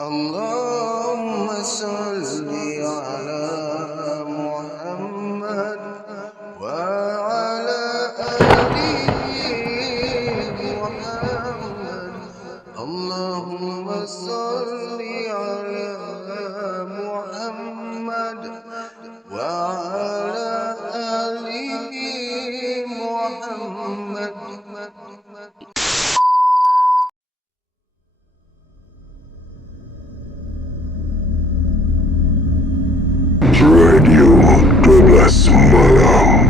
Allahumma salli ala Muhammad wa ala ali Muhammad. Allahumma salli ala Muhammad wa ala ali Muhammad. Radio 12 Malam.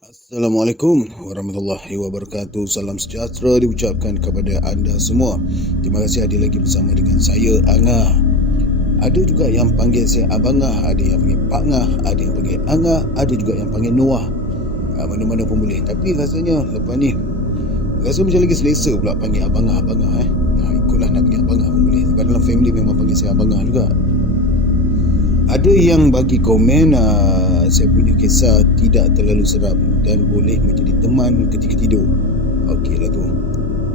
Assalamualaikum warahmatullahi wabarakatuh. Salam sejahtera diucapkan kepada anda semua. Terima kasih hadir lagi bersama dengan saya, Angah. Ada juga yang panggil saya Abang Angah, ada yang panggil Pak Angah, ada yang panggil Angah, ada juga yang panggil Noah. Mana-mana pun boleh. Tapi rasanya lepas ni rasa macam lagi selesa pula panggil Abang Angah, ikutlah nak panggil Abang Angah pun boleh. Sebab dalam family memang panggil saya Abang Angah juga. Ada yang bagi komen saya punya kisah tidak terlalu seram dan boleh menjadi teman ketika tidur. Okey lah tu.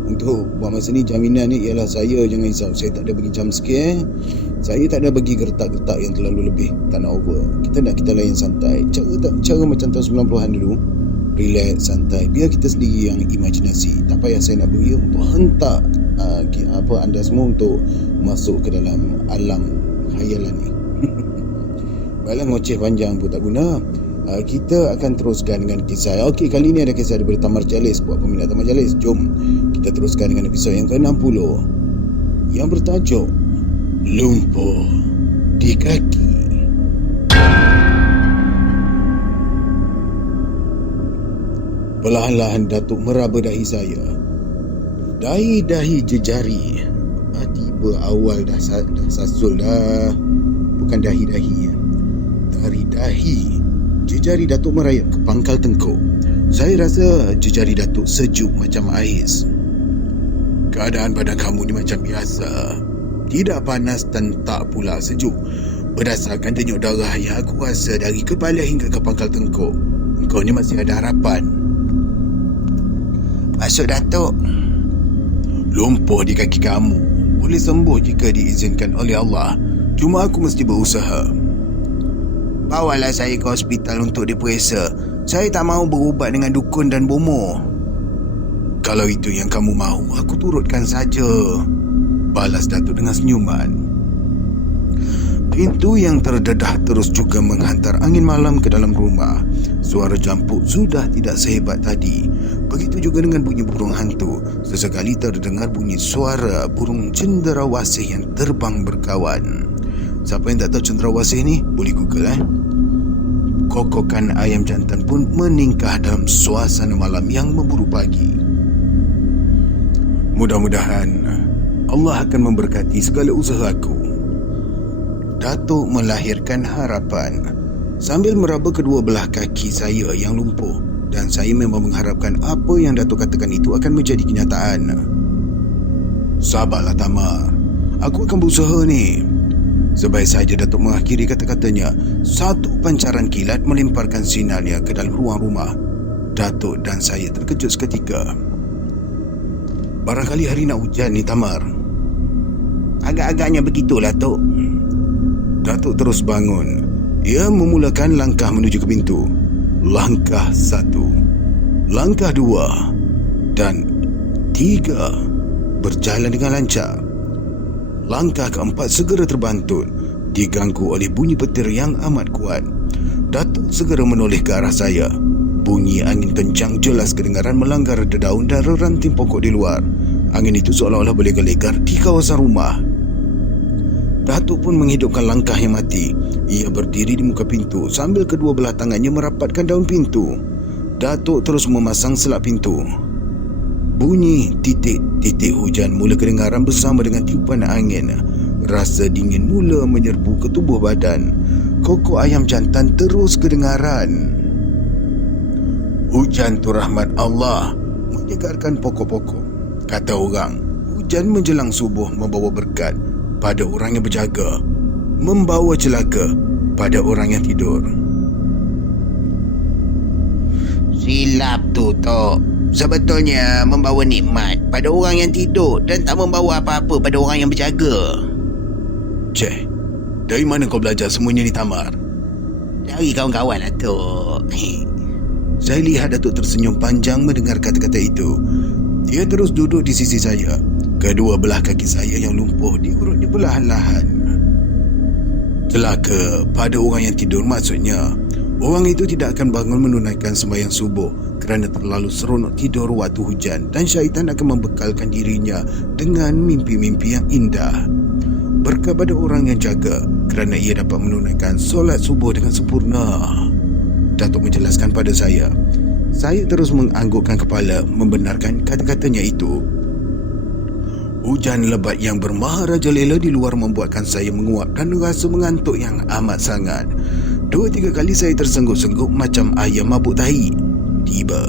Untuk buat masa ni, jaminan ni ialah saya jangan risau. Saya tak ada bagi jump scare. Saya tak ada bagi gertak-gertak yang terlalu lebih. Tak nak over. Kita layan santai. Cara macam tahun 90-an dulu. Relax, santai. Biar kita sendiri yang imajinasi. Tak payah saya nak beri untuk hentak anda semua untuk masuk ke dalam alam khayalan ni. Baiklah, ngoceh panjang pun tak guna. Kita akan teruskan dengan kisah. Okey, kali ni ada kisah daripada Tamar Jalis. Buat peminat Tamar Jalis, jom kita teruskan dengan episod yang ke-60 yang bertajuk Lumpur di Kaki. Perlahan-lahan Datuk meraba dahi saya. Dahi-dahi jejari. Tiba awal dah sasul dah. Bukan dahi-dahi. Dari dahi jejari Datuk merayap ke pangkal tengkuk. Saya rasa jejari Datuk sejuk macam ais. Keadaan badan kamu ni macam biasa. Tidak panas dan tak pula sejuk. Berdasarkan denyut darah yang aku rasa dari kepala hingga ke pangkal tengkuk, kau ni masih ada harapan. Masuk, Datuk. Lumpur di kaki kamu boleh sembuh jika diizinkan oleh Allah. Cuma aku mesti berusaha. Bawalah saya ke hospital untuk diperiksa. Saya tak mahu berubat dengan dukun dan bomoh. Kalau itu yang kamu mahu, aku turutkan saja, balas Datuk dengan senyuman. Pintu yang terdedah terus juga menghantar angin malam ke dalam rumah. Suara jampuk sudah tidak sehebat tadi. Begitu juga dengan bunyi burung hantu. Sesekali terdengar bunyi suara burung cenderawasih yang terbang berkawan. Siapa yang tak tahu cenderawasih ni, boleh google. Kokokan ayam jantan pun meningkah dalam suasana malam yang memburu pagi. Mudah-mudahan Allah akan memberkati segala usaha aku. Datuk melahirkan harapan sambil meraba kedua belah kaki saya yang lumpuh, dan saya memang mengharapkan apa yang Datuk katakan itu akan menjadi kenyataan. Sabarlah, Tamar. Aku akan berusaha ni. Sebaik saja Datuk mengakhiri kata-katanya, satu pancaran kilat melemparkan sinarnya ke dalam ruang rumah. Datuk dan saya terkejut seketika. Barangkali hari nak hujan ni, Tamar. Agak-agaknya begitulah, Tok. Datuk terus bangun. Ia memulakan langkah menuju ke pintu. Langkah 1, langkah 2 dan 3 berjalan dengan lancar. Langkah keempat segera terbantut, diganggu oleh bunyi petir yang amat kuat. Datuk segera menoleh ke arah saya. Bunyi angin kencang jelas kedengaran melanggar dedaun dan reranting pokok di luar. Angin itu seolah-olah berlegar-legar di kawasan rumah. Datuk pun menghidupkan langkah yang mati. Ia berdiri di muka pintu sambil kedua belah tangannya merapatkan daun pintu. Datuk terus memasang selak pintu. Bunyi titik-titik hujan mula kedengaran bersama dengan tiupan angin. Rasa dingin mula menyerbu ke tubuh badan. Kokok ayam jantan terus kedengaran. Hujan tu rahmat Allah, menyegarkan pokok-pokok. Kata orang, hujan menjelang subuh membawa berkat pada orang yang berjaga, membawa celaka pada orang yang tidur. Sebab tu Tok, sebetulnya membawa nikmat pada orang yang tidur dan tak membawa apa-apa pada orang yang berjaga. Cik, dari mana kau belajar semuanya ni, Tamar? Dari kawan-kawan lah Tok. Saya lihat Datuk tersenyum panjang mendengar kata-kata itu. Dia terus duduk di sisi saya. Kedua belah kaki saya yang lumpuh diurutnya perlahan-lahan. Celaka pada orang yang tidur, maksudnya orang itu tidak akan bangun menunaikan sembahyang subuh kerana terlalu seronok tidur waktu hujan, dan syaitan akan membekalkan dirinya dengan mimpi-mimpi yang indah. Berkat pada orang yang jaga kerana ia dapat menunaikan solat subuh dengan sempurna. Datuk menjelaskan pada saya. Saya terus menganggukkan kepala membenarkan kata-katanya itu. Hujan lebat yang bermaharajalela di luar membuatkan saya menguap dan rasa mengantuk yang amat sangat. 2-3 kali saya tersengguk-sengguk macam ayam mabuk tahi. Tiba.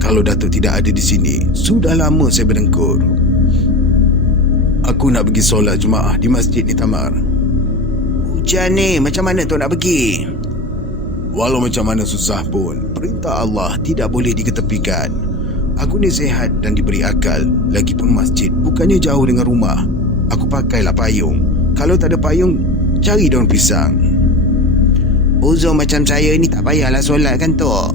Kalau Datuk tidak ada di sini, sudah lama saya berdengkur. Aku nak pergi solat Jumaat di masjid ni, Tamar. Hujan ni, macam mana tu nak pergi? Walau macam mana susah pun, perintah Allah tidak boleh diketepikan. Aku ni sihat dan diberi akal. Lagipun masjid bukannya jauh dengan rumah. Aku pakailah payung. Kalau tak ada payung, cari daun pisang. Uzur macam saya ni tak payahlah solat kan Tok?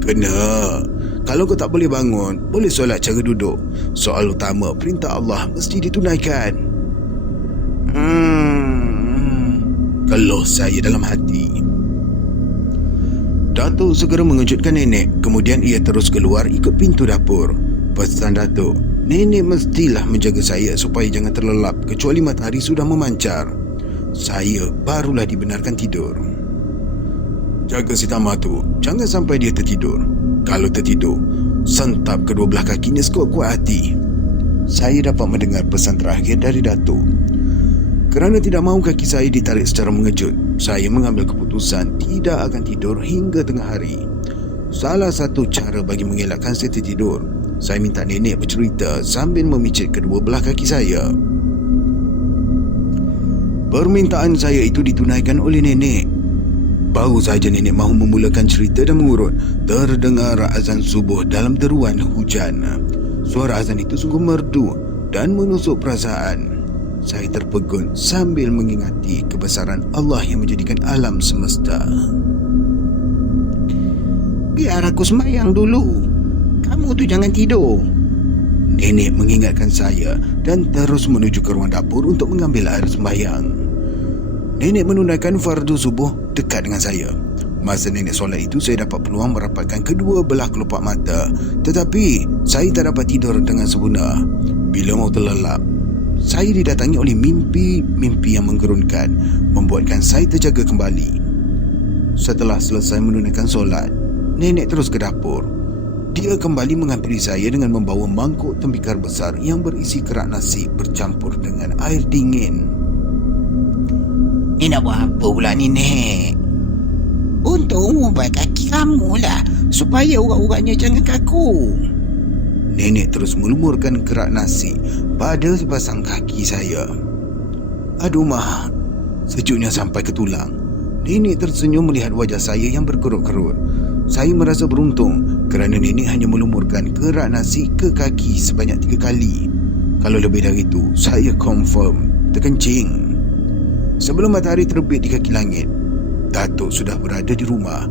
Kena. Kalau kau tak boleh bangun, boleh solat cara duduk. Soal utama, perintah Allah mesti ditunaikan. Keluh saya dalam hati. Datuk segera mengejutkan nenek. Kemudian ia terus keluar ikut pintu dapur. Pesan Datuk, nenek mestilah menjaga saya supaya jangan terlelap kecuali matahari sudah memancar. Saya barulah dibenarkan tidur. Jaga si Tamar tu, jangan sampai dia tertidur. Kalau tertidur, sentap kedua belah kakinya sekuat-kuat hati. Saya dapat mendengar pesan terakhir dari Datuk. Kerana tidak mahu kaki saya ditarik secara mengejut, saya mengambil keputusan tidak akan tidur hingga tengah hari. Salah satu cara bagi mengelakkan saya tertidur, saya minta nenek bercerita sambil memicit kedua belah kaki saya. Permintaan saya itu ditunaikan oleh nenek. Baru saja nenek mahu memulakan cerita dan mengurut, terdengar azan subuh dalam deruan hujan. Suara azan itu sungguh merdu dan menusuk perasaan. Saya terpegun sambil mengingati kebesaran Allah yang menjadikan alam semesta. Biar aku sembahyang dulu. Kamu tu jangan tidur. Nenek mengingatkan saya dan terus menuju ke ruang dapur untuk mengambil air sembahyang. Nenek menunaikan fardu subuh dekat dengan saya. Masa nenek solat itu, saya dapat peluang merapatkan kedua belah kelopak mata. Tetapi saya tak dapat tidur dengan sempurna. Bila mau terlelap, saya didatangi oleh mimpi-mimpi yang menggerunkan, membuatkan saya terjaga kembali. Setelah selesai menunaikan solat, nenek terus ke dapur. Dia kembali menghampiri saya dengan membawa mangkuk tembikar besar yang berisi kerak nasi bercampur dengan air dingin. Ni nak buat apa pula ni, Nek? Untuk ubat kaki kamu lah, supaya urat-uratnya jangan kaku. Nenek terus melumurkan kerak nasi pada sepasang kaki saya. Aduh mah, sejuknya sampai ke tulang. Nenek tersenyum melihat wajah saya yang berkerut-kerut. Saya merasa beruntung kerana nenek hanya melumurkan kerak nasi ke kaki sebanyak 3 kali. Kalau lebih dari itu, saya confirm terkencing. Sebelum matahari terbit di kaki langit, Datuk sudah berada di rumah.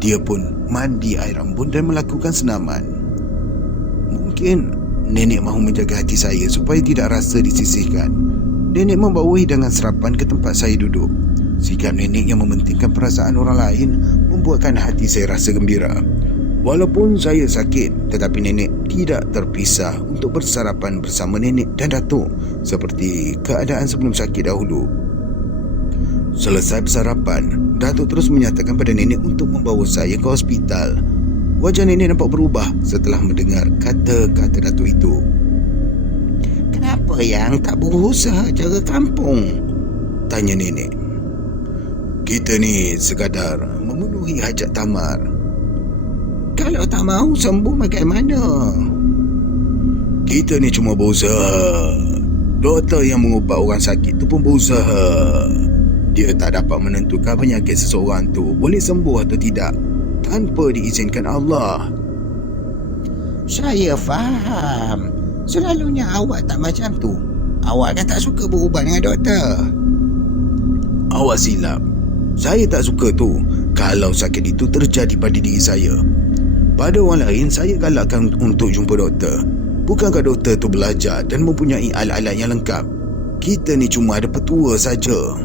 Dia pun mandi air embun dan melakukan senaman. Mungkin nenek mahu menjaga hati saya supaya tidak rasa disisihkan. Nenek membawa hidangan sarapan ke tempat saya duduk. Sikap nenek yang mementingkan perasaan orang lain membuatkan hati saya rasa gembira. Walaupun saya sakit, tetapi nenek tidak terpisah untuk bersarapan bersama nenek dan Datuk seperti keadaan sebelum sakit dahulu. Selesai bersarapan, Datuk terus menyatakan pada nenek untuk membawa saya ke hospital. Wajah nenek nampak berubah setelah mendengar kata-kata Datuk itu. Kenapa yang tak berusaha jaga kampung? Tanya nenek. Kita ni sekadar memenuhi hajat Tamar. Kalau tak mahu sembuh bagaimana? Kita ni cuma berusaha. Doktor yang mengubat orang sakit tu pun berusaha. Dia tak dapat menentukan penyakit seseorang tu boleh sembuh atau tidak tanpa diizinkan Allah. Saya faham. Selalunya awak tak macam tu. Awak kan tak suka berubat dengan doktor. Awak silap. Saya tak suka tu kalau sakit itu terjadi pada diri saya. Pada orang lain, saya galakkan untuk jumpa doktor. Bukankah doktor tu belajar dan mempunyai alat-alat yang lengkap? Kita ni cuma ada petua saja.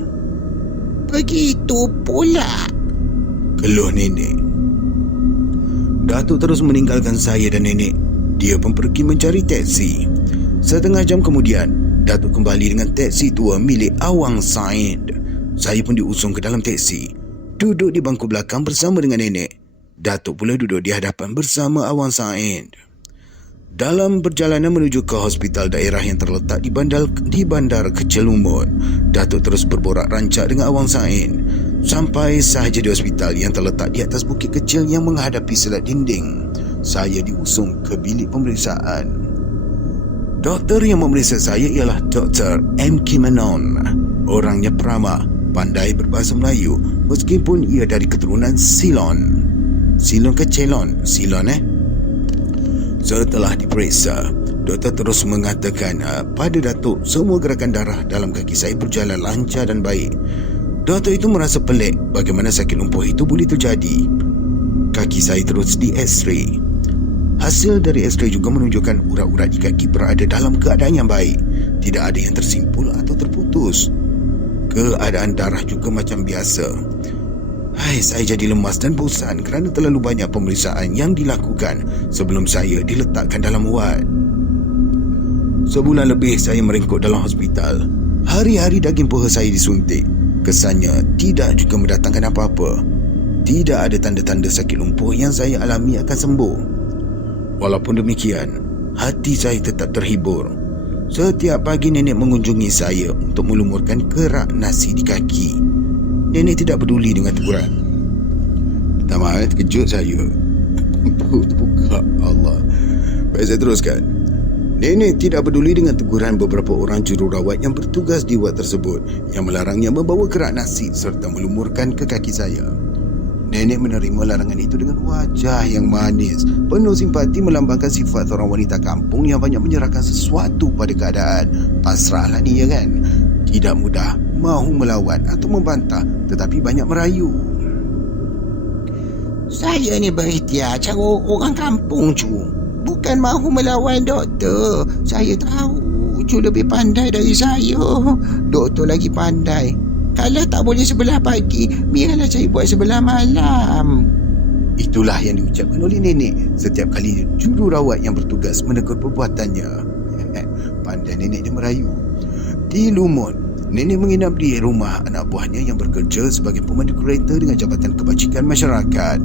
Begitu pula, Keluh nenek. Datuk terus meninggalkan saya dan nenek. Dia pun pergi mencari teksi. Setengah jam kemudian, Datuk kembali dengan teksi tua milik Awang Said. Saya pun diusung ke dalam teksi. Duduk di bangku belakang bersama dengan nenek. Datuk pula duduk di hadapan bersama Awang Said. Dalam perjalanan menuju ke hospital daerah yang terletak di bandar Kecil Lumut, Datuk terus berborak rancak dengan Awang Said. Sampai sahaja di hospital yang terletak di atas bukit kecil yang menghadapi selat dinding, saya diusung ke bilik pemeriksaan. Doktor yang memeriksa saya ialah Dr. M. Kimanon. Orangnya peramah, pandai berbahasa Melayu meskipun ia dari keturunan Silon. Silon ke Celon? Silon Setelah diperiksa, doktor terus mengatakan pada Datuk semua gerakan darah dalam kaki saya berjalan lancar dan baik. Doktor itu merasa pelik bagaimana sakit lumpuh itu boleh terjadi. Kaki saya terus di X-ray. Hasil dari X-ray juga menunjukkan urat-urat di kaki berada dalam keadaan yang baik. Tidak ada yang tersimpul atau terputus. Keadaan darah juga macam biasa. Saya jadi lemas dan bosan kerana terlalu banyak pemeriksaan yang dilakukan sebelum saya diletakkan dalam wad. Sebulan lebih saya meringkuk dalam hospital. Hari-hari daging paha saya disuntik. Kesannya tidak juga mendatangkan apa-apa. Tidak ada tanda-tanda sakit lumpuh yang saya alami akan sembuh. Walaupun demikian, hati saya tetap terhibur. Setiap pagi nenek mengunjungi saya untuk melumurkan kerak nasi di kaki. Nenek tidak peduli dengan teguran. Tak maaf, terkejut saya. Terbuka. Allah. Baik, saya teruskan. Nenek tidak peduli dengan teguran beberapa orang jururawat yang bertugas di wad tersebut yang melarangnya membawa kerak nasi serta melumurkan ke kaki saya. Nenek menerima larangan itu dengan wajah yang manis, penuh simpati melambangkan sifat seorang wanita kampung yang banyak menyerahkan sesuatu pada keadaan. Pasrahlah ni, ya kan? Tidak mudah mahu melawan atau membantah, tetapi banyak merayu. saya ni berikhtiar cara orang kampung cu. Bukan mahu melawan doktor. Saya tahu cu lebih pandai dari saya. Doktor lagi pandai. Kalau tak boleh sebelah pagi, biarlah saya buat sebelah malam. Itulah yang diucapkan oleh nenek setiap kali jururawat yang bertugas menegur perbuatannya. Pandai nenek dia merayu. Di Lumut, nenek menginap di rumah anak buahnya yang bekerja sebagai pemandu kereta dengan Jabatan Kebajikan Masyarakat.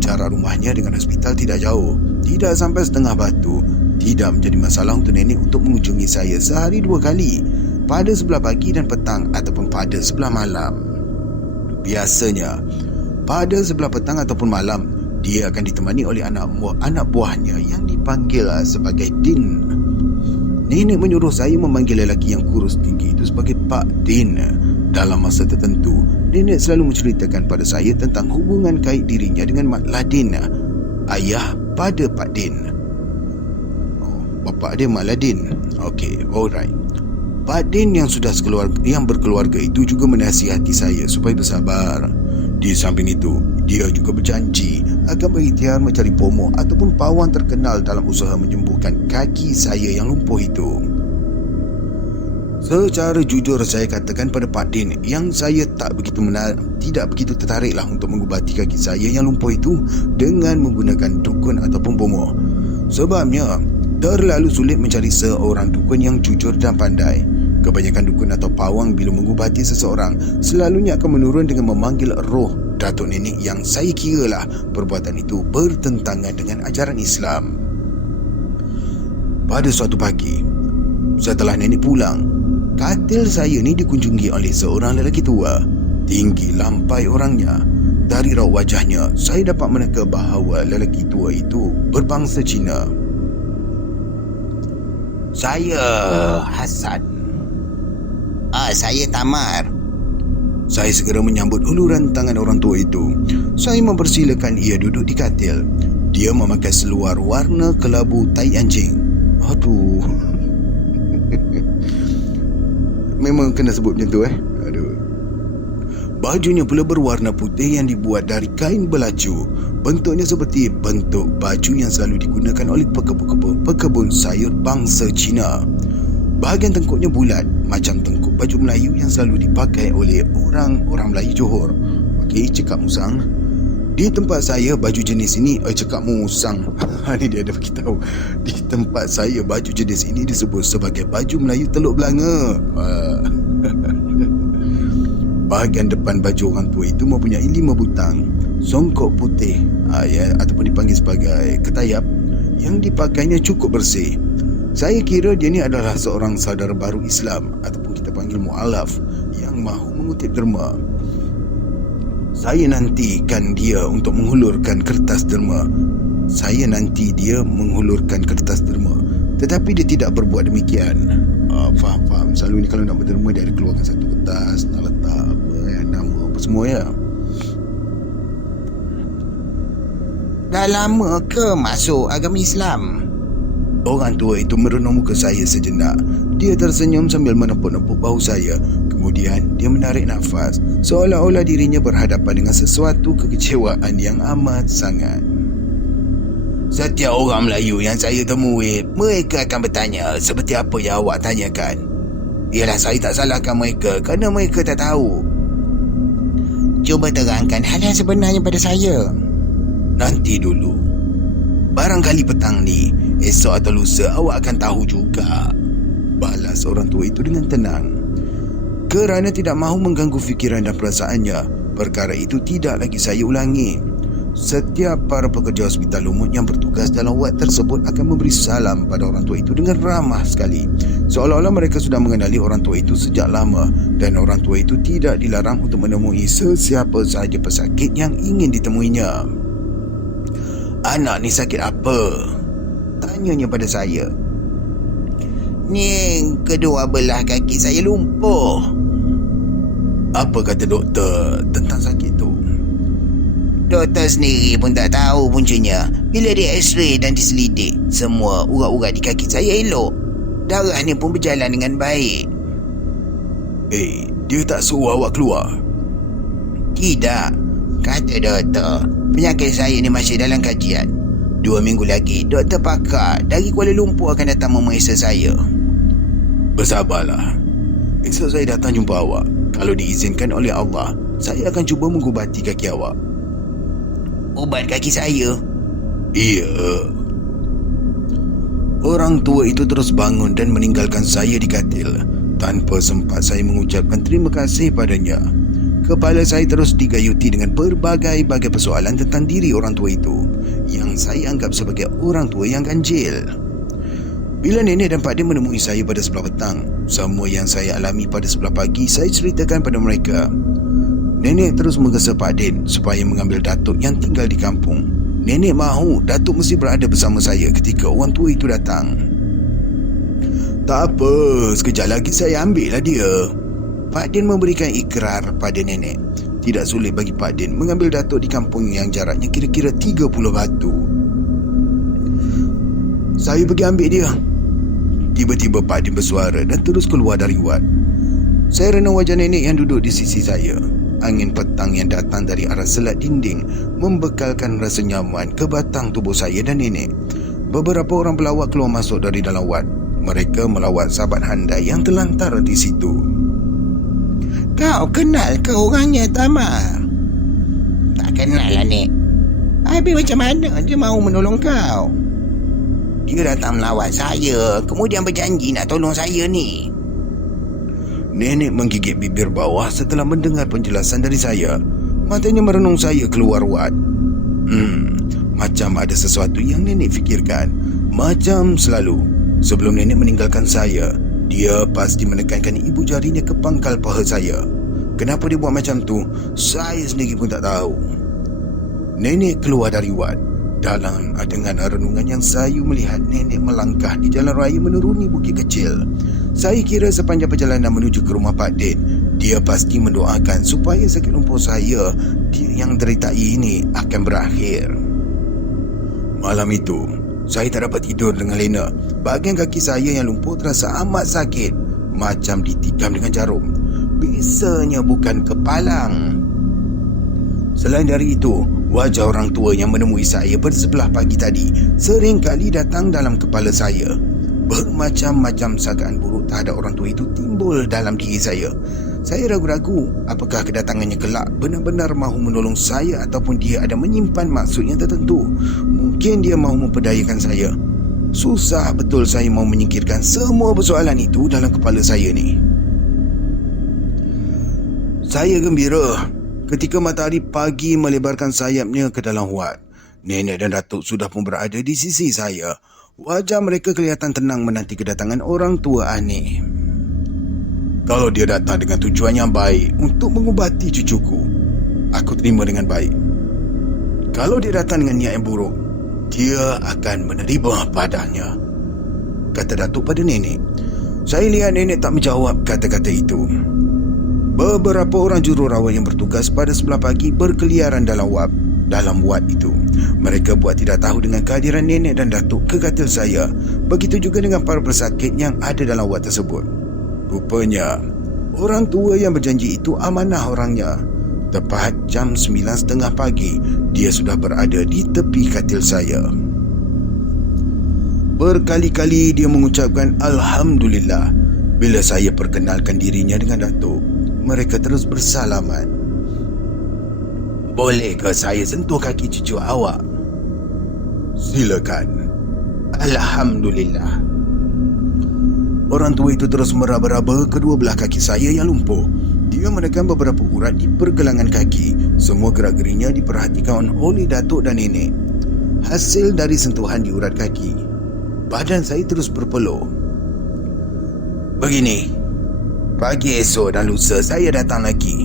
Jarak rumahnya dengan hospital tidak jauh, tidak sampai setengah batu. Tidak menjadi masalah untuk nenek untuk mengunjungi saya sehari 2 kali, pada sebelah pagi dan petang ataupun pada sebelah malam. Biasanya, pada sebelah petang ataupun malam, dia akan ditemani oleh anak buahnya yang dipanggil sebagai Din. Nenek menyuruh saya memanggil lelaki yang kurus tinggi itu sebagai Pak Din. Dalam masa tertentu, nenek selalu menceritakan pada saya tentang hubungan kait dirinya dengan Mak Ladin, ayah pada Pak Din. Bapa dia Mak Ladin. Okey, alright. Pak Din yang berkeluarga itu juga menasihati saya supaya bersabar. Di samping itu, dia juga berjanji akan berikhtiar mencari pomoh ataupun pawang terkenal dalam usaha menyembuhkan kaki saya yang lumpuh itu. Secara jujur saya katakan pada Pak Din yang saya tidak begitu tertariklah untuk mengubati kaki saya yang lumpuh itu dengan menggunakan dukun ataupun pomoh. Sebabnya, terlalu sulit mencari seorang dukun yang jujur dan pandai. Kebanyakan dukun atau pawang bila mengubati seseorang selalunya akan menurun dengan memanggil roh datuk nenek yang saya kiralah perbuatan itu bertentangan dengan ajaran Islam. Pada suatu pagi, setelah nenek pulang, katil saya ni dikunjungi oleh seorang lelaki tua. Tinggi lampai orangnya. Dari raut wajahnya, saya dapat meneka bahawa lelaki tua itu berbangsa Cina. Saya Hasan. Saya Tamar. Saya segera menyambut uluran tangan orang tua itu. Saya mempersilakan ia duduk di katil. Dia memakai seluar warna kelabu tai anjing. Aduh. Memang kena sebut macam tu Aduh. Bajunya pula berwarna putih yang dibuat dari kain belaju. Bentuknya seperti bentuk baju yang selalu digunakan oleh pekebun sayur bangsa Cina. Bahagian tengkuknya bulat macam tengkuk baju Melayu yang selalu dipakai oleh orang Melayu Johor. Okey, cakap musang. Di tempat saya baju jenis ini cakap musang. Ni dia ada beritahu. Di tempat saya baju jenis ini disebut sebagai baju Melayu Teluk Belanga. Bahagian depan baju orang tua itu mempunyai 5 butang songkok putih ataupun dipanggil sebagai ketayap yang dipakainya cukup bersih. Saya kira dia ni adalah seorang saudara baru Islam ataupun kita panggil mu'alaf yang mahu mengutip derma. Saya nantikan dia untuk menghulurkan kertas derma. Tetapi dia tidak berbuat demikian. Faham. Selalu ni kalau nak berderma, dia ada keluarkan satu kertas, nak letak nama apa semua Dah lama ke masuk agama Islam? Orang tua itu merenung muka saya sejenak. Dia tersenyum sambil menepuk-nepuk bahu saya. Kemudian dia menarik nafas, seolah-olah dirinya berhadapan dengan sesuatu kekecewaan yang amat sangat. Setiap orang Melayu yang saya temui, mereka akan bertanya seperti apa yang awak tanyakan. Ialah saya tak salahkan mereka kerana mereka tak tahu. Cuba terangkan hal yang sebenarnya pada saya. Nanti dulu. Barangkali petang ni, esok atau lusa awak akan tahu juga, balas orang tua itu dengan tenang. Kerana tidak mahu mengganggu fikiran dan perasaannya, perkara itu tidak lagi saya ulangi. Setiap para pekerja hospital lumut yang bertugas dalam wad tersebut akan memberi salam pada orang tua itu dengan ramah sekali, seolah-olah mereka sudah mengenali orang tua itu sejak lama, dan orang tua itu tidak dilarang untuk menemui sesiapa sahaja pesakit yang ingin ditemuinya. Anak ni sakit apa? Tanyanya pada saya. Ni kedua belah kaki saya lumpuh. Apa kata doktor tentang sakit tu? Doktor sendiri pun tak tahu puncanya. Bila dia x-ray dan diselidik, semua urat-urat di kaki saya elok. Darah ni pun berjalan dengan baik. Dia tak suruh awak keluar? Tidak, kata doktor, penyakit saya ni masih dalam kajian. 2 minggu lagi doktor pakar dari Kuala Lumpur akan datang memeriksa saya. Bersabarlah. Esok saya datang jumpa awak. Kalau diizinkan oleh Allah, saya akan cuba mengubati kaki awak. Ubat kaki saya? Ya. Orang tua itu terus bangun dan meninggalkan saya di katil. Tanpa sempat saya mengucapkan terima kasih padanya. Kepala saya terus digayuti dengan berbagai-bagai persoalan tentang diri orang tua itu, yang saya anggap sebagai orang tua yang ganjil. Bila nenek dan pak dia menemui saya pada sebelah petang, semua yang saya alami pada sebelah pagi saya ceritakan pada mereka. Nenek terus menggesa Pak Din supaya mengambil datuk yang tinggal di kampung. Nenek mahu datuk mesti berada bersama saya ketika orang tua itu datang. Tak apa, sekejap lagi saya ambil lah dia. Pak Din memberikan ikrar pada nenek. Tidak sulit bagi Pak Din mengambil datuk di kampung yang jaraknya kira-kira 30 batu. Saya pergi ambil dia. Tiba-tiba Pak Din bersuara dan terus keluar dari wad. Saya renung wajah nenek yang duduk di sisi saya. Angin petang yang datang dari arah selat dinding membekalkan rasa nyaman ke batang tubuh saya dan nenek. Beberapa orang pelawat keluar masuk dari dalam wad. Mereka melawat sahabat handai yang terlantar di situ. Kau kenal ke orangnya, Tamar? Tak kenal lah, Nek. Habis macam mana dia mahu menolong kau? Dia datang melawat saya, kemudian berjanji nak tolong saya ni. Nenek menggigit bibir bawah setelah mendengar penjelasan dari saya. Matanya merenung saya keluar wad. Macam ada sesuatu yang nenek fikirkan. Macam selalu, sebelum nenek meninggalkan saya, dia pasti menekankan ibu jarinya ke pangkal paha saya. Kenapa dia buat macam tu, saya sendiri pun tak tahu. Nenek keluar dari wad. Dengan renungan yang sayu melihat nenek melangkah di jalan raya menuruni bukit kecil. Saya kira sepanjang perjalanan menuju ke rumah Pak Din, dia pasti mendoakan supaya sakit lumpuh saya yang deritai ini akan berakhir. Malam itu, saya tak dapat tidur dengan lena. Bahagian kaki saya yang lumpuh terasa amat sakit, macam ditikam dengan jarum. Biasanya bukan kepalang. Selain dari itu, wajah orang tua yang menemui saya pada sebelah pagi tadi sering kali datang dalam kepala saya. Bermacam-macam sangkaan buruk terhadap orang tua itu timbul dalam diri saya. Saya ragu-ragu apakah kedatangannya kelak benar-benar mahu menolong saya ataupun dia ada menyimpan maksud yang tertentu. Mungkin dia mahu memperdayakan saya. Susah betul saya mahu menyingkirkan semua persoalan itu dalam kepala saya ni. Saya gembira ketika matahari pagi melebarkan sayapnya ke dalam wad. Nenek dan datuk sudah pun berada di sisi saya. Wajah mereka kelihatan tenang menanti kedatangan orang tua aneh. Kalau dia datang dengan tujuan yang baik untuk mengubati cucuku, aku terima dengan baik. Kalau dia datang dengan niat yang buruk, dia akan menerima padanya, kata datuk pada nenek. Saya lihat nenek tak menjawab kata-kata itu. Beberapa orang jururawat yang bertugas pada sebelah pagi berkeliaran dalam wad itu. Mereka buat tidak tahu dengan kehadiran nenek dan datuk ke katil saya. Begitu juga dengan para pesakit yang ada dalam wad tersebut. Rupanya orang tua yang berjanji itu amanah orangnya. Tepat jam 9.30 pagi, dia sudah berada di tepi katil saya. Berkali-kali dia mengucapkan Alhamdulillah bila saya perkenalkan dirinya dengan datuk. Mereka terus bersalaman. Bolehkah saya sentuh kaki cucu awak? Silakan. Alhamdulillah. Orang tua itu terus meraba-raba kedua belah kaki saya yang lumpuh. Dia menekan beberapa urat di pergelangan kaki. Semua gerak-gerinya diperhatikan oleh datuk dan nenek. Hasil dari sentuhan di urat kaki, badan saya terus berpeluh. Begini, pagi esok dan lusa saya datang lagi,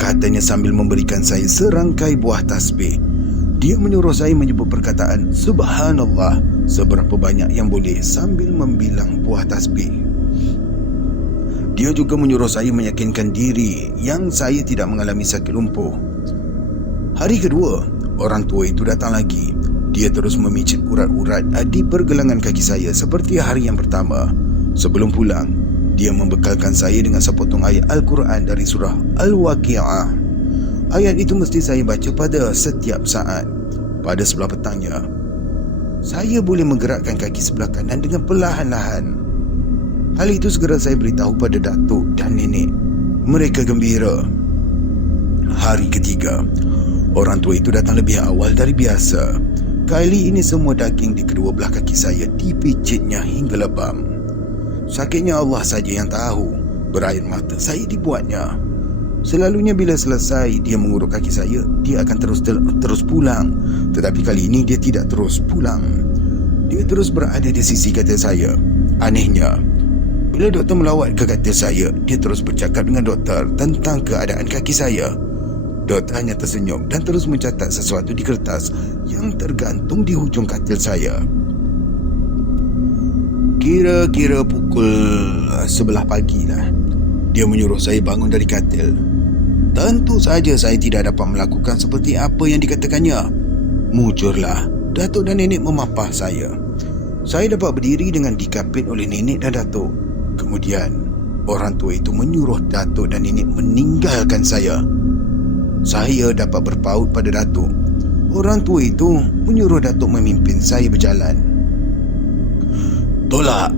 katanya sambil memberikan saya serangkai buah tasbih. Dia menyuruh saya menyebut perkataan Subhanallah seberapa banyak yang boleh sambil membilang buah tasbih. Dia juga menyuruh saya meyakinkan diri yang saya tidak mengalami sakit lumpuh. Hari kedua, orang tua itu datang lagi. Dia terus memicit urat-urat di pergelangan kaki saya seperti hari yang pertama. Sebelum pulang, dia membekalkan saya dengan sepotong ayat Al-Quran dari surah Al-Waqi'ah. Ayat itu mesti saya baca pada setiap saat. Pada sebelah petangnya, saya boleh menggerakkan kaki sebelah kanan dengan perlahan-lahan. Hal itu segera saya beritahu pada datuk dan nenek. Mereka gembira. Hari ketiga, orang tua itu datang lebih awal dari biasa. Kali ini semua daging di kedua belah kaki saya dipicitnya hingga lebam. Sakitnya Allah saja yang tahu. Berair mata saya dibuatnya. Selalunya bila selesai dia mengurut kaki saya, dia akan terus pulang. Tetapi kali ini dia tidak terus pulang. Dia terus berada di sisi katil saya. Anehnya, bila doktor melawat ke katil saya, dia terus bercakap dengan doktor tentang keadaan kaki saya. Doktor hanya tersenyum dan terus mencatat sesuatu di kertas yang tergantung di hujung katil saya. Kira-kira pukul 11 pagi lah, dia menyuruh saya bangun dari katil. Tentu saja saya tidak dapat melakukan seperti apa yang dikatakannya. Mujurlah, datuk dan nenek memapah saya. Saya dapat berdiri dengan dikapit oleh nenek dan datuk. Kemudian, orang tua itu menyuruh datuk dan nenek meninggalkan saya. Saya dapat berpaut pada datuk. Orang tua itu menyuruh datuk memimpin saya berjalan. Tolak!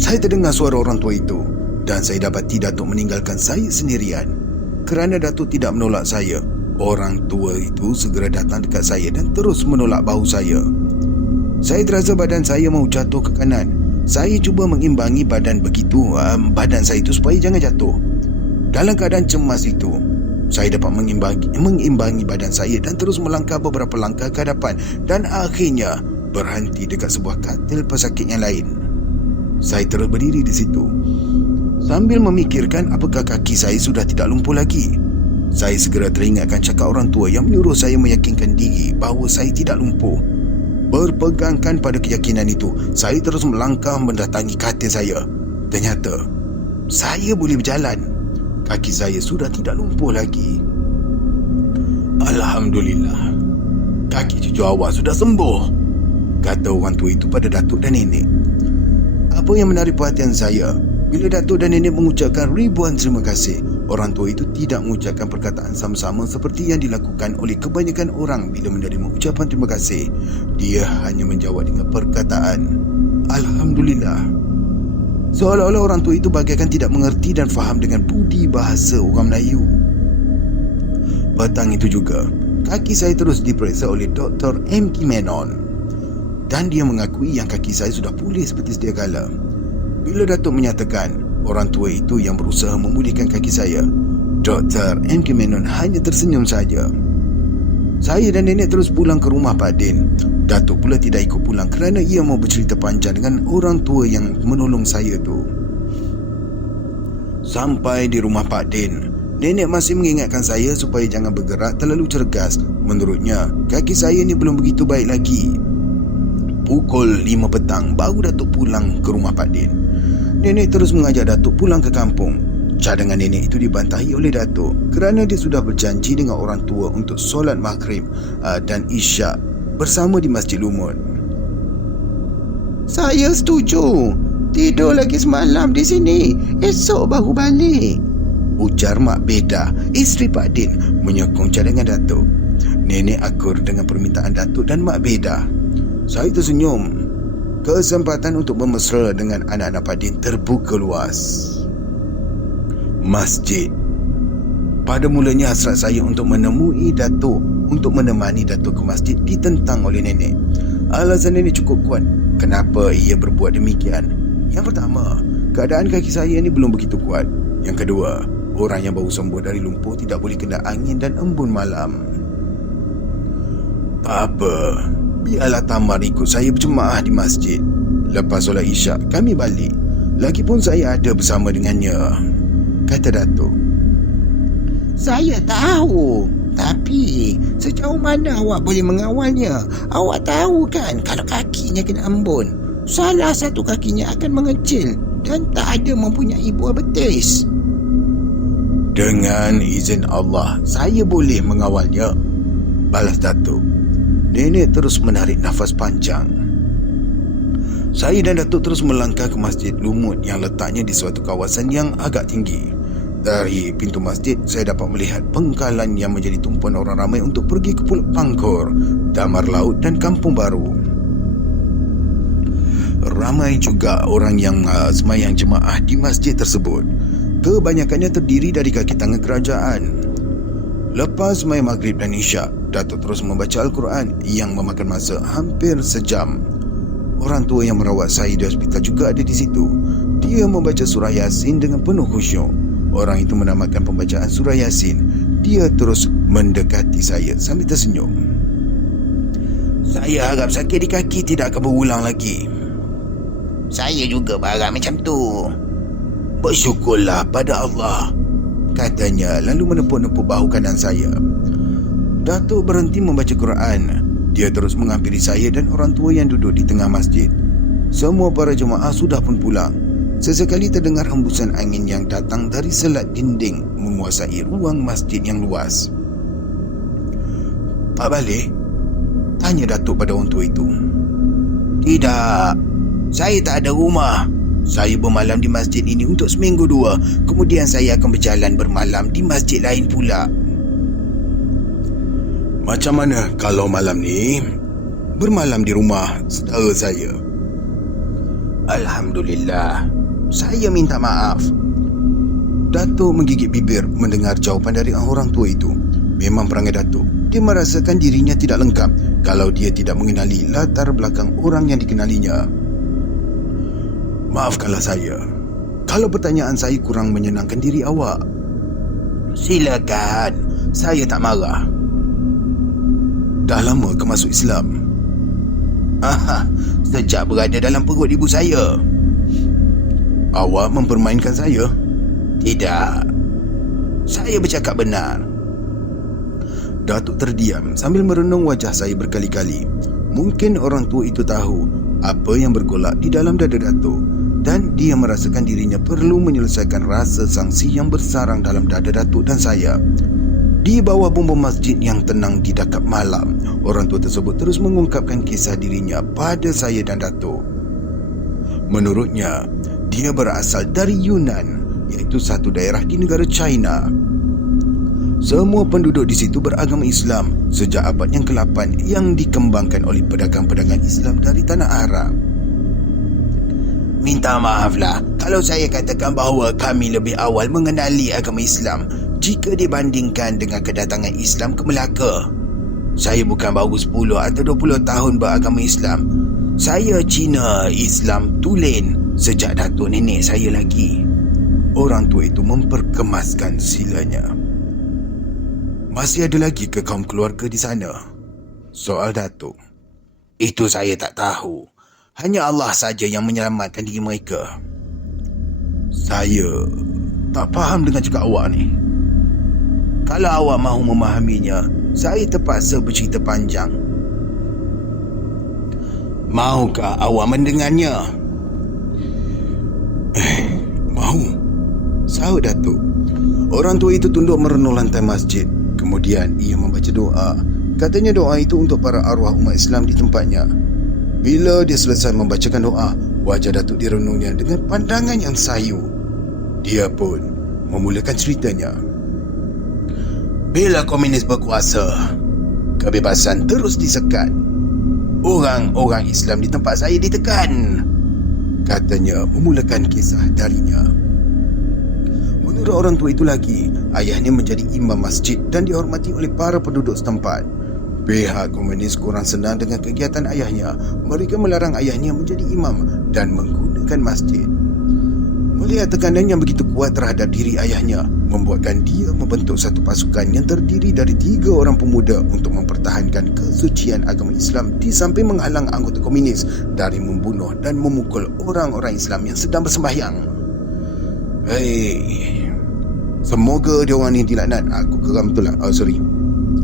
Saya terdengar suara orang tua itu dan saya dapati datuk meninggalkan saya sendirian. Kerana datuk tidak menolak saya, orang tua itu segera datang dekat saya dan terus menolak bahu saya. Saya terasa badan saya mahu jatuh ke kanan. Saya cuba mengimbangi badan saya itu supaya jangan jatuh. Dalam keadaan cemas itu, saya dapat mengimbangi badan saya dan terus melangkah beberapa langkah ke hadapan dan akhirnya berhenti dekat sebuah katil pesakit yang lain. Saya terus berdiri di situ sambil memikirkan apakah kaki saya sudah tidak lumpuh lagi. Saya segera teringatkan cakap orang tua yang menyuruh saya meyakinkan diri bahawa saya tidak lumpuh. Berpegangkan pada keyakinan itu, saya terus melangkah mendatangi katil saya. Ternyata saya boleh berjalan. Kaki saya sudah tidak lumpuh lagi. Alhamdulillah. Kaki cucu awak sudah sembuh, kata orang tua itu pada datuk dan nenek. Apa yang menarik perhatian saya, bila datuk dan nenek mengucapkan ribuan terima kasih, orang tua itu tidak mengucapkan perkataan sama-sama seperti yang dilakukan oleh kebanyakan orang bila menerima ucapan terima kasih. Dia hanya menjawab dengan perkataan Alhamdulillah. Seolah-olah orang tua itu bagaikan tidak mengerti dan faham dengan budi bahasa orang Melayu. Petang itu juga, kaki saya terus diperiksa oleh Dr. M.K. Menon, dan dia mengakui yang kaki saya sudah pulih seperti sedia kala. Bila datuk menyatakan orang tua itu yang berusaha memulihkan kaki saya, Dr. M.K. Menon hanya tersenyum saja. Saya dan nenek terus pulang ke rumah Pak Din. Datuk pula tidak ikut pulang kerana ia mau bercerita panjang dengan orang tua yang menolong saya tu. Sampai di rumah Pak Din, nenek masih mengingatkan saya supaya jangan bergerak terlalu cergas. Menurutnya, kaki saya ni belum begitu baik lagi. Pukul 5 petang baru Datuk pulang ke rumah Pak Din. Nenek terus mengajak Datuk pulang ke kampung. Cadangan nenek itu dibantahi oleh Datuk kerana dia sudah berjanji dengan orang tua untuk solat maghrib dan isyak bersama di Masjid Lumut. Saya setuju. Tidur lagi semalam di sini, esok baru balik, ujar Mak Beda, isteri Pak Din, menyokong cadangan Datuk. Nenek akur dengan permintaan Datuk dan Mak Beda. Saya tersenyum. Kesempatan untuk bermesra dengan anak-anak Pak Din terbuka luas. Masjid. Pada mulanya hasrat saya untuk menemui Datuk, untuk menemani Datuk ke masjid ditentang oleh nenek. Alasan nenek cukup kuat kenapa ia berbuat demikian. Yang pertama, keadaan kaki saya ini belum begitu kuat. Yang kedua, orang yang baru sembuh dari lumpuh tidak boleh kena angin dan embun malam. Tak apa, biarlah Tamar ikut saya berjemaah di masjid. Lepas solat isyak, kami balik. Lagipun saya ada bersama dengannya, kata Datuk. Saya tahu, tapi sejauh mana awak boleh mengawalnya? Awak tahu kan kalau kakinya kena embun, salah satu kakinya akan mengecil dan tak ada mempunyai buah betis. Dengan izin Allah, saya boleh mengawalnya, balas Datuk. Nenek terus menarik nafas panjang. Saya dan Datuk terus melangkah ke Masjid Lumut yang letaknya di suatu kawasan yang agak tinggi. Dari pintu masjid, saya dapat melihat pengkalan yang menjadi tumpuan orang ramai untuk pergi ke Pulau Pangkor, Damar Laut dan Kampung Baru. Ramai juga orang yang semayang jemaah di masjid tersebut. Kebanyakannya terdiri dari kaki tangan kerajaan. Lepas semayang maghrib dan isyak, Datuk terus membaca Al-Quran yang memakan masa hampir sejam. Orang tua yang merawat saya di hospital juga ada di situ. Dia membaca surah Yasin dengan penuh khusyuk. Orang itu menamatkan pembacaan surah Yasin. Dia terus mendekati saya sambil tersenyum. Saya harap sakit di kaki tidak akan berulang lagi. Saya juga berharap macam tu. Bersyukurlah pada Allah, katanya lalu menepuk-nepuk bahu kanan saya. Datuk berhenti membaca Quran. Dia terus menghampiri saya dan orang tua yang duduk di tengah masjid. Semua para jemaah sudah pun pulang. Sesekali terdengar hembusan angin yang datang dari selat dinding menguasai ruang masjid yang luas. Pak balik? Tanya Datuk pada orang tua itu. Tidak, saya tak ada rumah. Saya bermalam di masjid ini untuk seminggu dua. Kemudian saya akan berjalan bermalam di masjid lain pula. Macam mana kalau malam ni bermalam di rumah saudara saya? Alhamdulillah. Saya minta maaf. Datuk menggigit bibir mendengar jawapan dari orang tua itu. Memang perangai Datuk. Dia merasakan dirinya tidak lengkap kalau dia tidak mengenali latar belakang orang yang dikenalinya. Maafkanlah saya kalau pertanyaan saya kurang menyenangkan diri awak. Silakan, saya tak marah. Dah lama ke masuk Islam? Sejak berada dalam perut ibu saya. Awak mempermainkan saya? Tidak, saya bercakap benar. Datuk terdiam sambil merenung wajah saya berkali-kali. Mungkin orang tua itu tahu apa yang bergolak di dalam dada Datuk, dan dia merasakan dirinya perlu menyelesaikan rasa sangsi yang bersarang dalam dada Datuk dan saya. Di bawah bumbung masjid yang tenang di dakap malam, orang tua tersebut terus mengungkapkan kisah dirinya pada saya dan Datuk. Menurutnya, dia berasal dari Yunan, iaitu satu daerah di negara China. Semua penduduk di situ beragama Islam sejak abad yang ke-8 yang dikembangkan oleh pedagang-pedagang Islam dari tanah Arab. Minta maaflah kalau saya katakan bahawa kami lebih awal mengenali agama Islam jika dibandingkan dengan kedatangan Islam ke Melaka. Saya bukan baru 10 atau 20 tahun beragama Islam. Saya Cina Islam tulen sejak datuk nenek saya lagi. Orang tua itu memperkemaskan silanya. Masih ada lagi ke kaum keluarga di sana? Soal datuk. Itu saya tak tahu. Hanya Allah saja yang menyelamatkan diri mereka. Saya tak faham dengan cakap awak ni. Kalau awak mahu memahaminya, saya terpaksa bercerita panjang. Mahukah awak mendengarnya? Mahu. Sahut datuk. Orang tua itu tunduk merenung lantai masjid. Kemudian ia membaca doa. Katanya doa itu untuk para arwah umat Islam di tempatnya. Bila dia selesai membacakan doa, wajah datuk direnungnya dengan pandangan yang sayu. Dia pun memulakan ceritanya. Bila komunis berkuasa, kebebasan terus disekat. Orang-orang Islam di tempat saya ditekan. Katanya memulakan kisah darinya. Menurut orang tua itu lagi, ayahnya menjadi imam masjid dan dihormati oleh para penduduk setempat. Pihak komunis kurang senang dengan kegiatan ayahnya. Mereka melarang ayahnya menjadi imam dan menggunakan masjid. Melihat tekanan yang begitu kuat terhadap diri ayahnya, membuatkan dia membentuk satu pasukan yang terdiri dari 3 orang pemuda untuk mempertahankan kesucian agama Islam di samping menghalang anggota komunis dari membunuh dan memukul orang-orang Islam yang sedang bersembahyang. Semoga dia orang ni dilaknat. Aku geram betul lah. Sorry.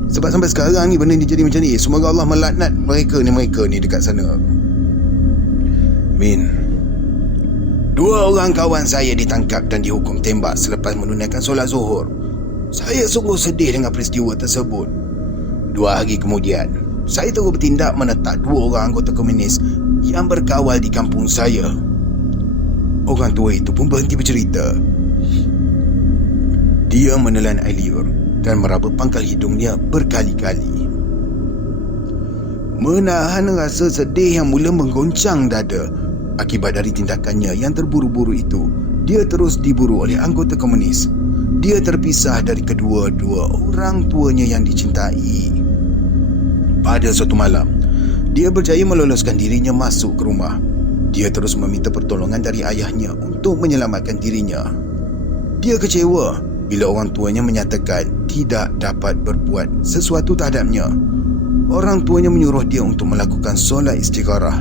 Sebab sampai sekarang ni benda ni jadi macam ni. Semoga Allah melaknat mereka ni dekat sana. Amin. 2 orang kawan saya ditangkap dan dihukum tembak selepas menunaikan solat zuhur. Saya sungguh sedih dengan peristiwa tersebut. 2 hari kemudian, saya terus bertindak menetak 2 orang anggota komunis yang berkawal di kampung saya. Orang tua itu pun berhenti bercerita. Dia menelan air liur dan meraba pangkal hidungnya berkali-kali. Menahan rasa sedih yang mula menggoncang dada akibat dari tindakannya yang terburu-buru itu, dia terus diburu oleh anggota komunis. Dia terpisah dari kedua-dua orang tuanya yang dicintai. Pada suatu malam, dia berjaya meloloskan dirinya masuk ke rumah. Dia terus meminta pertolongan dari ayahnya untuk menyelamatkan dirinya. Dia kecewa bila orang tuanya menyatakan tidak dapat berbuat sesuatu terhadapnya. Orang tuanya menyuruh dia untuk melakukan solat istikharah.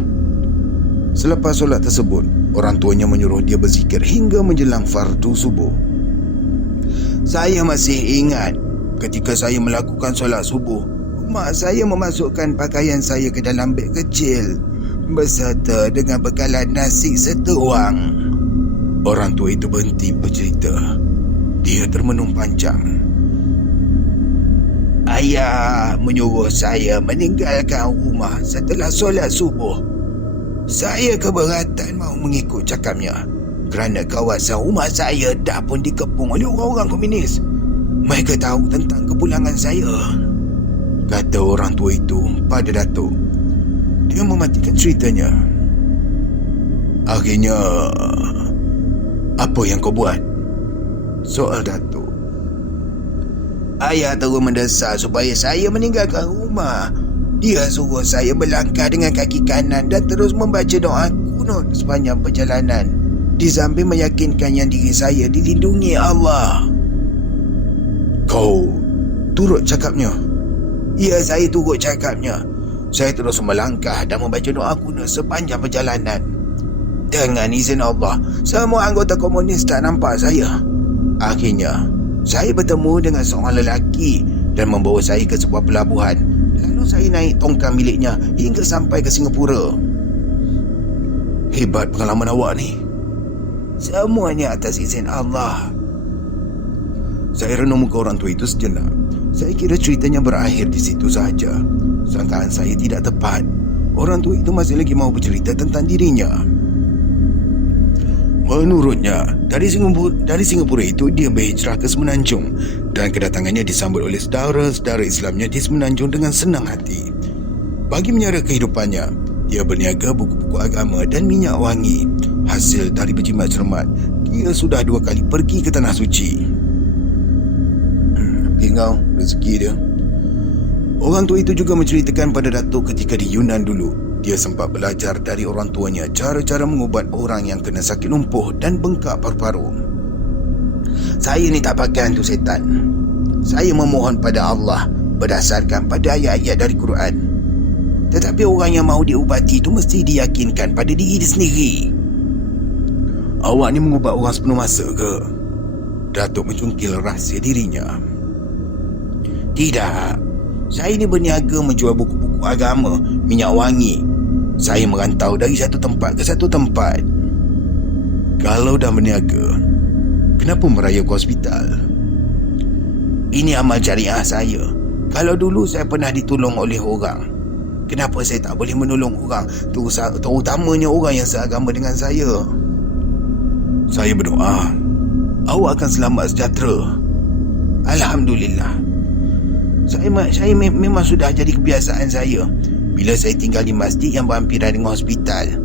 Selepas solat tersebut, orang tuanya menyuruh dia berzikir hingga menjelang fardu subuh. Saya masih ingat ketika saya melakukan solat subuh, mak saya memasukkan pakaian saya ke dalam beg kecil beserta dengan bekalan nasi setuang. Orang tua itu berhenti bercerita. Dia termenung panjang. Ayah menyuruh saya meninggalkan rumah setelah solat subuh. Saya keberatan mahu mengikut cakapnya kerana kawasan rumah saya dah pun dikepung oleh orang-orang komunis. Mereka tahu tentang kepulangan saya, kata orang tua itu pada datuk. Dia mematikan ceritanya. Akhirnya, apa yang kau buat? Soal datuk. Ayah terus mendesak supaya saya meninggalkan rumah. Dia suruh saya melangkah dengan kaki kanan dan terus membaca doa kunut sepanjang perjalanan, di samping meyakinkan yang diri saya dilindungi Allah. Kau turut cakapnya? Ya, saya turut cakapnya. Saya terus melangkah dan membaca doa kunut sepanjang perjalanan. Dengan izin Allah, semua anggota komunis tak nampak saya. Akhirnya, saya bertemu dengan seorang lelaki dan membawa saya ke sebuah pelabuhan. Lalu saya naik tongkang miliknya hingga sampai ke Singapura. Hebat pengalaman awak ni. Semuanya atas izin Allah. Saya renung muka orang tua itu sejenak. Saya kira ceritanya berakhir di situ saja. Sangkaan saya tidak tepat. Orang tua itu masih lagi mau bercerita tentang dirinya. Menurutnya, dari Singapura itu dia berhijrah ke Semenanjung dan kedatangannya disambut oleh saudara-saudara Islamnya di Semenanjung dengan senang hati. Bagi menyara kehidupannya, dia berniaga buku-buku agama dan minyak wangi. Hasil dari berjimat cermat, dia sudah 2 kali pergi ke Tanah Suci. Tinggal rezeki dia. Orang tua itu juga menceritakan pada Datuk ketika di Yunan dulu, dia sempat belajar dari orang tuanya cara-cara mengubat orang yang kena sakit lumpuh dan bengkak paru-paru. Saya ni tak pakai hantu setan. Saya memohon pada Allah berdasarkan pada ayat-ayat dari Quran. Tetapi orang yang mahu diubati itu mesti diyakinkan pada diri dia sendiri. Awak ni mengubat orang sepenuh masa ke? Datuk mencungkil rahsia dirinya. Tidak. Saya ni berniaga menjual buku-buku agama, minyak wangi. Saya merantau dari satu tempat ke satu tempat. Kalau dah berniaga, kenapa meraya ke hospital? Ini amal jariah saya. Kalau dulu saya pernah ditolong oleh orang, kenapa saya tak boleh menolong orang, terutamanya orang yang seagama dengan saya? Saya berdoa, awak akan selamat sejahtera. Alhamdulillah. Saya memang sudah jadi kebiasaan saya. Bila saya tinggal di masjid yang berhampiran dengan hospital,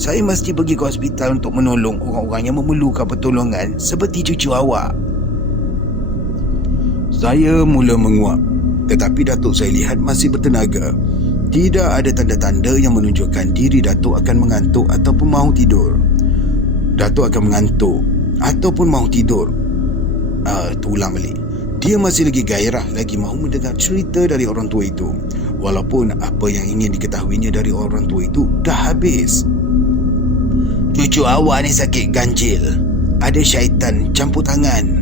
saya mesti pergi ke hospital untuk menolong orang-orang yang memerlukan pertolongan seperti cucu awak. Saya mula menguap, tetapi Datuk saya lihat masih bertenaga. Tidak ada tanda-tanda yang menunjukkan diri Datuk akan mengantuk ataupun mahu tidur. Datuk akan mengantuk ataupun mahu tidur. Ulang balik. Dia masih lagi gairah, lagi mahu mendengar cerita dari orang tua itu, walaupun apa yang ingin diketahuinya dari orang tua itu dah habis. Cucu awak ni sakit ganjil. Ada syaitan campur tangan.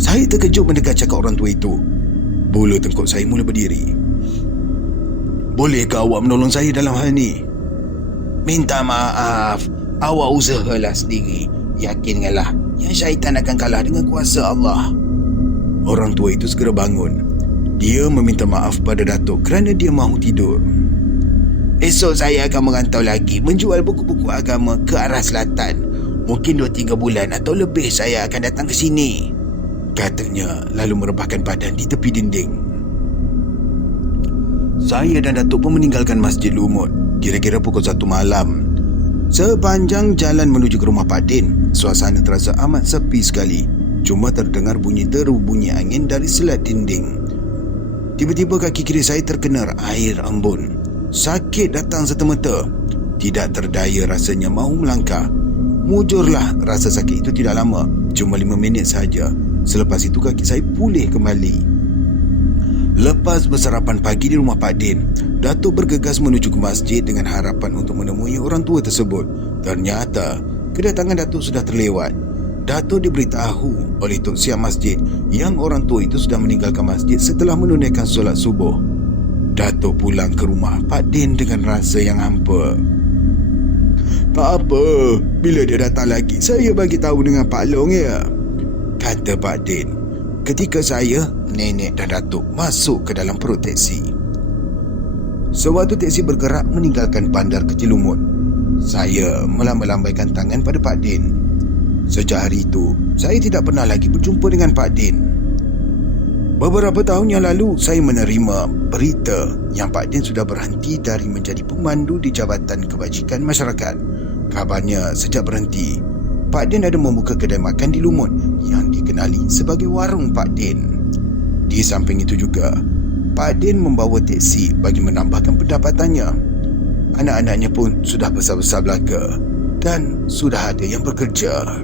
Saya terkejut mendengar cakap orang tua itu. Bulu tengkuk saya mula berdiri. Bolehkah awak menolong saya dalam hal ni? Minta maaf. Awak usahalah sendiri. Yakinlah, yang syaitan akan kalah dengan kuasa Allah. Orang tua itu segera bangun. Dia meminta maaf pada Datuk kerana dia mahu tidur. Esok saya akan merantau lagi, menjual buku-buku agama ke arah selatan. Mungkin 2-3 bulan atau lebih saya akan datang ke sini, katanya lalu merebahkan badan di tepi dinding. Saya dan Datuk pun meninggalkan Masjid Lumut kira-kira pukul 1 malam. Sepanjang jalan menuju ke rumah Pak Din, suasana terasa amat sepi sekali. Cuma terdengar bunyi deru bunyi angin dari selat dinding. Tiba-tiba kaki kiri saya terkena air embun. Sakit datang serta-merta. Tidak terdaya rasanya mahu melangkah. Mujurlah rasa sakit itu tidak lama, cuma 5 minit sahaja. Selepas itu kaki saya pulih kembali. Lepas bersarapan pagi di rumah Pak Din, Datuk bergegas menuju ke masjid dengan harapan untuk menemui orang tua tersebut. Ternyata kedatangan Datuk sudah terlewat. Datuk diberitahu oleh Tok Siap Masjid yang orang tua itu sudah meninggalkan masjid setelah menunaikan solat subuh. Datuk pulang ke rumah Pak Din dengan rasa yang hampa. Tak apa, bila dia datang lagi, saya bagi tahu dengan Pak Long ya, kata Pak Din ketika saya, nenek dan Datuk masuk ke dalam perut teksi. Sewaktu teksi bergerak meninggalkan bandar Kecil Lumut, saya melambaikan tangan pada Pak Din. Sejak hari itu, saya tidak pernah lagi berjumpa dengan Pak Din. Beberapa tahun yang lalu, saya menerima berita yang Pak Din sudah berhenti dari menjadi pemandu di Jabatan Kebajikan Masyarakat. Kabarnya sejak berhenti, Pak Din ada membuka kedai makan di Lumut yang dikenali sebagai Warung Pak Din. Di samping itu juga, Pak Din membawa teksi bagi menambahkan pendapatannya. Anak-anaknya pun sudah besar-besar belaka dan sudah ada yang bekerja.